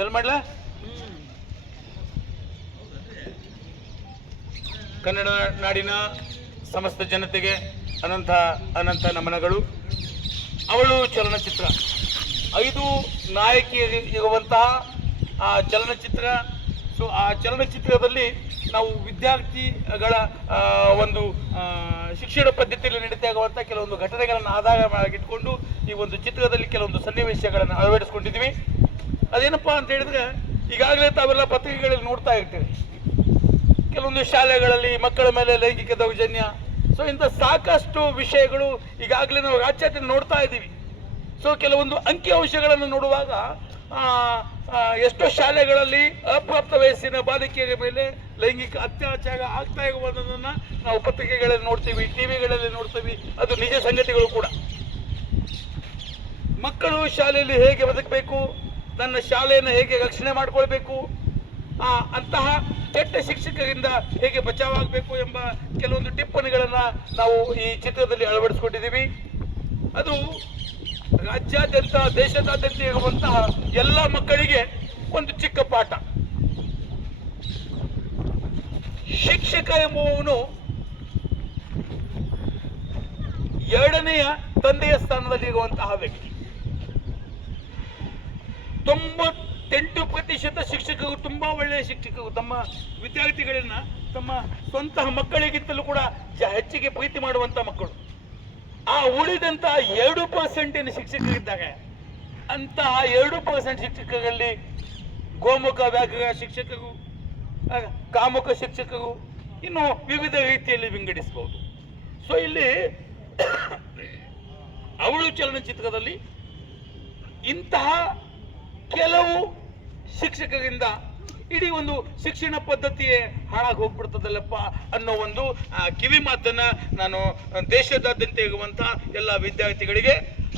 ಚಲ್ ಮಾಡ್ಲಾ? ಕನ್ನಡ ನಾಡಿನ ಸಮಸ್ತ ಜನತೆಗೆ ಅನಂತ ಅನಂತ ನಮನಗಳು. ಅವಳು ಚಲನಚಿತ್ರ 5 ನಾಯಕಿಯರಿರುವಂತಹ ಆ ಚಲನಚಿತ್ರ. ಸೊ ಆ ಚಲನಚಿತ್ರದಲ್ಲಿ ನಾವು ವಿದ್ಯಾರ್ಥಿಗಳ ಒಂದು ಶಿಕ್ಷಣ ಪದ್ಧತಿಯಲ್ಲಿ ನಡೀತಾ ಆಗುವಂಥ ಕೆಲವೊಂದು ಘಟನೆಗಳನ್ನು ಆಧಾರವಾಗಿಟ್ಕೊಂಡು ಈ ಒಂದು ಚಿತ್ರದಲ್ಲಿ ಕೆಲವೊಂದು ಸನ್ನಿವೇಶಗಳನ್ನು ಅಳವಡಿಸ್ಕೊಂಡಿದ್ದೀವಿ. ಅದೇನಪ್ಪ ಅಂತ ಹೇಳಿದ್ರೆ, ಈಗಾಗಲೇ ತಾವೆಲ್ಲ ಪತ್ರಿಕೆಗಳಲ್ಲಿ ನೋಡ್ತಾ ಇರ್ತೀವಿ, ಕೆಲವೊಂದು ಶಾಲೆಗಳಲ್ಲಿ ಮಕ್ಕಳ ಮೇಲೆ ಲೈಂಗಿಕ ದೌರ್ಜನ್ಯ. ಸೊ ಇಂಥ ಸಾಕಷ್ಟು ವಿಷಯಗಳು ಈಗಾಗಲೇ ನಾವು ರಾಜ್ಯಾದ್ಯಂತ ನೋಡ್ತಾ ಇದ್ದೀವಿ. ಸೊ ಕೆಲವೊಂದು ಅಂಕಿಅಂಶಗಳನ್ನು ನೋಡುವಾಗ ಎಷ್ಟೋ ಶಾಲೆಗಳಲ್ಲಿ ಅಪ್ರಾಪ್ತ ವಯಸ್ಸಿನ ಬಾಲಕಿಯರ ಮೇಲೆ ಲೈಂಗಿಕ ಅತ್ಯಾಚಾರ ಆಗ್ತಾ ಇರುವುದನ್ನು ನಾವು ಪತ್ರಿಕೆಗಳಲ್ಲಿ ನೋಡ್ತೀವಿ, ಟಿವಿಗಳಲ್ಲಿ ನೋಡ್ತೀವಿ. ಅದು ನಿಜ ಸಂಗತಿಗಳು ಕೂಡ. ಮಕ್ಕಳು ಶಾಲೆಯಲ್ಲಿ ಹೇಗೆ ಬದುಕಬೇಕು, ನನ್ನ ಶಾಲೆಯನ್ನು ಹೇಗೆ ರಕ್ಷಣೆ ಮಾಡಿಕೊಳ್ಬೇಕು, ಅಂತಹ ಕೆಟ್ಟ ಶಿಕ್ಷಕರಿಂದ ಹೇಗೆ ಬಚಾವಾಗಬೇಕು ಎಂಬ ಕೆಲವೊಂದು ಟಿಪ್ಪಣಿಗಳನ್ನು ನಾವು ಈ ಚಿತ್ರದಲ್ಲಿ ಅಳವಡಿಸಿಕೊಂಡಿದ್ದೀವಿ. ಅದು ರಾಜ್ಯಾದ್ಯಂತ ದೇಶದಾದ್ಯಂತ ಇರುವಂತಹ ಎಲ್ಲ ಮಕ್ಕಳಿಗೆ ಒಂದು ಚಿಕ್ಕ ಪಾಠ. ಶಿಕ್ಷಕ ಎಂಬುವವನು ಎರಡನೆಯ ತಂದೆಯ ಸ್ಥಾನದಲ್ಲಿ ಇರುವಂತಹ ವ್ಯಕ್ತಿ. 98% ಶಿಕ್ಷಕರು ತುಂಬಾ ಒಳ್ಳೆಯ ಶಿಕ್ಷಕರು ತಮ್ಮ ವಿದ್ಯಾರ್ಥಿಗಳನ್ನ ತಮ್ಮ ಸ್ವಂತ ಮಕ್ಕಳಿಗಿಂತಲೂ ಕೂಡ ಹೆಚ್ಚಿಗೆ ಪ್ರೀತಿ ಮಾಡುವಂತ ಮಕ್ಕಳು. ಆ ಉಳಿದಂತಹ 2% ಶಿಕ್ಷಕರಿದ್ದಾರೆ. ಅಂತಹ 2% ಶಿಕ್ಷಕರಲ್ಲಿ ಗೋಮುಖ ವ್ಯಾಘ್ರ ಶಿಕ್ಷಕರು, ಕಾಮುಕ ಶಿಕ್ಷಕರು, ಇನ್ನು ವಿವಿಧ ರೀತಿಯಲ್ಲಿ ವಿಂಗಡಿಸಬಹುದು. ಸೊ ಇಲ್ಲಿ ಅವಳು ಚಲನಚಿತ್ರದಲ್ಲಿ ಇಂತಹ ಕೆಲವು ಶಿಕ್ಷಕರಿಂದ ಇಡೀ ಒಂದು ಶಿಕ್ಷಣ ಪದ್ಧತಿಯೇ ಹಾಳಾಗಿ ಹೋಗ್ಬಿಡ್ತದಲ್ಲಪ್ಪ ಅನ್ನೋ ಒಂದು ಕಿವಿ ಮಾತನ್ನ ನಾನು ದೇಶದಾದ್ಯಂತ ಇರುವಂತಹ ಎಲ್ಲ ವಿದ್ಯಾರ್ಥಿಗಳಿಗೆ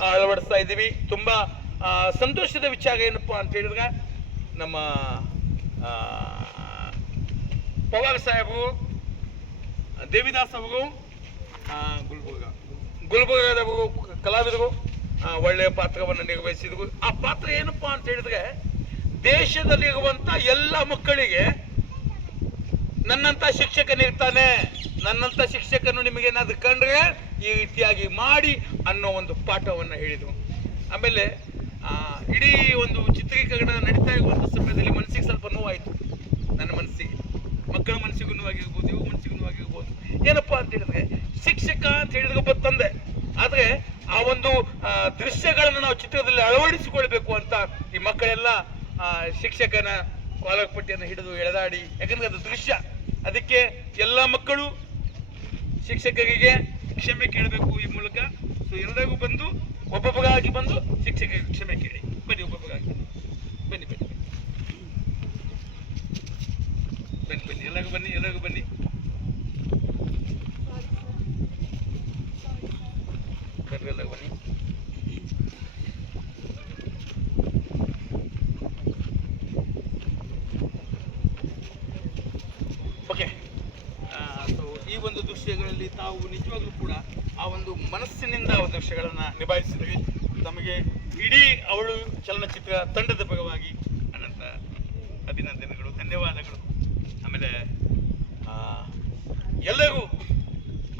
ಅಳವಡಿಸ್ತಾ ಇದ್ದೀವಿ. ತುಂಬಾ ಸಂತೋಷದ ವಿಚಾರ ಏನಪ್ಪಾ ಅಂತ ಹೇಳಿದ್ರೆ, ನಮ್ಮ ಪವಾರ್ ಸಾಹೇಬರು, ದೇವಿದಾಸ್ ಅವರು, ಗುಲ್ಬರ್ಗದವರು ಕಲಾವಿದರು ಒಳ್ಳೆಯ ಪಾತ್ರವನ್ನು ನಿರ್ವಹಿಸಿದ್ರು. ಆ ಪಾತ್ರ ಏನಪ್ಪಾ ಅಂತ ಹೇಳಿದ್ರೆ, ದೇಶದಲ್ಲಿರುವಂತ ಎಲ್ಲ ಮಕ್ಕಳಿಗೆ ನನ್ನಂತ ಶಿಕ್ಷಕನಿರ್ತಾನೆ, ನನ್ನಂತ ಶಿಕ್ಷಕನು ನಿಮಗೇನಾದ್ರು ಕಂಡ್ರೆ ಈ ರೀತಿಯಾಗಿ ಮಾಡಿ ಅನ್ನೋ ಒಂದು ಪಾಠವನ್ನು ಹೇಳಿದರು. ಆಮೇಲೆ ಇಡೀ ಒಂದು ಚಿತ್ರೀಕರಣ ನಡೀತಾ ಇರುವಂಥ ಸಮಯದಲ್ಲಿ ಮನಸ್ಸಿಗೆ ಸ್ವಲ್ಪ ನೋವಾಯಿತು. ನನ್ನ ಮನಸ್ಸಿಗೆ, ಮಕ್ಕಳ ಮನಸ್ಸಿಗೂ ನೋವಾಗಿರ್ಬೋದು, ಇವ್ರ ಮನಸ್ಸಿಗೂ ನೋವಾಗಿರ್ಬೋದು. ಏನಪ್ಪಾ ಅಂತ ಹೇಳಿದ್ರೆ, ಶಿಕ್ಷಕ ಅಂತ ಹೇಳಿದ್ರೆ ಒಬ್ಬ ತಂದೆ, ಆದ್ರೆ ಆ ಒಂದು ದೃಶ್ಯಗಳನ್ನು ನಾವು ಚಿತ್ರದಲ್ಲಿ ಅಳವಡಿಸಿಕೊಳ್ಬೇಕು ಅಂತ ಈ ಮಕ್ಕಳೆಲ್ಲ ಶಿಕ್ಷಕನ ಕಾಲಪಟ್ಟಿಯನ್ನು ಹಿಡಿದು ಎಳೆದಾಡಿ, ಯಾಕಂದ್ರೆ ಅದು ದೃಶ್ಯ. ಅದಕ್ಕೆ ಎಲ್ಲ ಮಕ್ಕಳು ಶಿಕ್ಷಕರಿಗೆ ಕ್ಷಮೆ ಕೇಳಬೇಕು ಈ ಮೂಲಕ. ಸೊ ಎಲ್ಲರಿಗೂ ಬಂದು ಒಬ್ಬೊಬ್ಬರಾಗಿ ಬಂದು ಶಿಕ್ಷಕರಿಗೆ ಕ್ಷಮೆ ಕೇಳಿ ಬನ್ನಿ. ಒಬ್ಬೊಬ್ಬರಾಗಿ ಬನ್ನಿ ಬನ್ನಿ ಬನ್ನಿ ಬನ್ನಿ ಎಲ್ಲರಿಗೂ ಬನ್ನಿ, ಎಲ್ಲರಿಗೂ ಬನ್ನಿ. ಎಲ್ಲರಿಗೂ ಬನ್ನಿ. ಓಕೆ. ಸೊ ಈ ಒಂದು ದೃಶ್ಯಗಳಲ್ಲಿ ತಾವು ನಿಜವಾಗ್ಲೂ ಕೂಡ ಆ ಒಂದು ಮನಸ್ಸಿನಿಂದ ಒಂದು ದೃಶ್ಯಗಳನ್ನು ನಿಭಾಯಿಸಿದ್ರಿ. ತಮಗೆ ಇಡೀ ಅವಳು ಚಲನಚಿತ್ರ ತಂಡದ ಪರವಾಗಿ ಅನಂತ ಅಭಿನಂದನೆಗಳು, ಧನ್ಯವಾದಗಳು. ಆಮೇಲೆ ಎಲ್ಲರೂ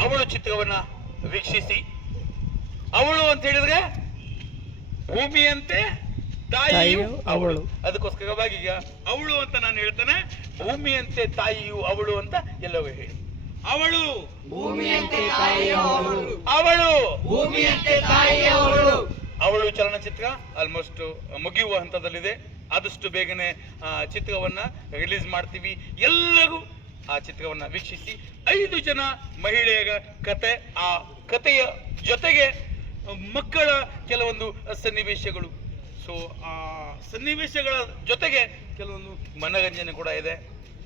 ಅವಳು ಚಿತ್ರವನ್ನು ವೀಕ್ಷಿಸಿ. ಅವಳು ಅಂತ ಹೇಳಿದ್ರೆ ಭೂಮಿಯಂತೆ ತಾಯಿಯು ಅವಳು, ಅದಕ್ಕೋಸ್ಕರವಾಗಿ ಈಗ ಅವಳು ಅಂತ ನಾನು ಹೇಳ್ತೇನೆ. ಭೂಮಿಯಂತೆ ತಾಯಿಯು ಅವಳು ಅಂತ ಎಲ್ಲವೂ ಹೇಳಿ. ಅವಳು ಭೂಮಿಯಂತೆ ತಾಯಿಯು ಅವಳು, ಅವಳು ಭೂಮಿಯಂತೆ ತಾಯಿಯು ಅವಳು. ಅವಳು ಚಲನಚಿತ್ರ ಆಲ್ಮೋಸ್ಟ್ ಮುಗಿಯುವ ಹಂತದಲ್ಲಿದೆ. ಆದಷ್ಟು ಬೇಗನೆ ಚಿತ್ರವನ್ನ ರಿಲೀಸ್ ಮಾಡ್ತೀವಿ. ಎಲ್ಲರೂ ಆ ಚಿತ್ರವನ್ನ ವೀಕ್ಷಿಸಿ. 5 ಜನ ಮಹಿಳೆಯರ ಕತೆ, ಆ ಕಥೆಯ ಜೊತೆಗೆ ಮಕ್ಕಳ ಕೆಲವೊಂದು ಸನ್ನಿವೇಶಗಳು. ಸೊ ಆ ಸನ್ನಿವೇಶಗಳ ಜೊತೆಗೆ ಕೆಲವೊಂದು ಮನರಂಜನೆ ಕೂಡ ಇದೆ.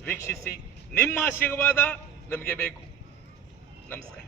ವೀಕ್ಷಿಸಿ. ನಿಮ್ಮ ಆಶೀರ್ವಾದ ನಮಗೆ ಬೇಕು. ನಮಸ್ಕಾರ.